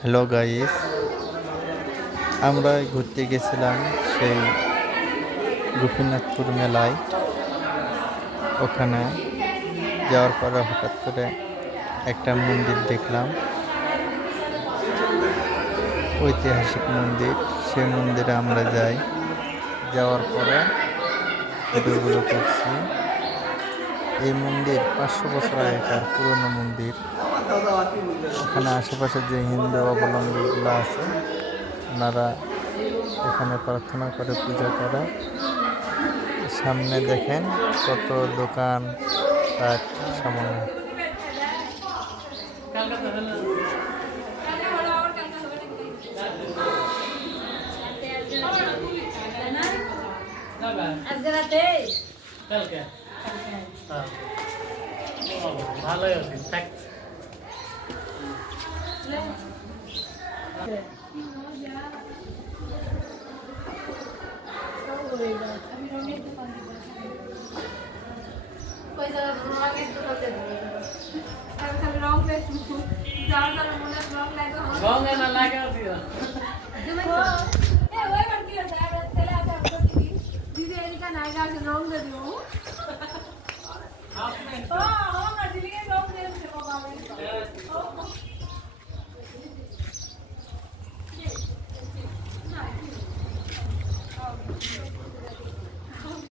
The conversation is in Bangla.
হ্যালো গাইস, আমরা ঘুরতে গেছিলাম সেই গোপীনাথপুর মেলায়। ওখানে যাওয়ার পরে হঠাৎ করে একটা মন্দির দেখলাম, ঐতিহাসিক মন্দির। সেই মন্দিরে আমরা যাওয়ার পরে ভিডিওগুলো করছি। এই মন্দির 500 বছর আগেকার পুরনো মন্দির। এখানে আশেপাশে যে হিন্দু অবলম্বীগুলো আছে ওনারা এখানে প্রার্থনা করে, পূজা করে। সামনে দেখেন কত দোকান পাট সামনে। ভালোই আছে থাক। রং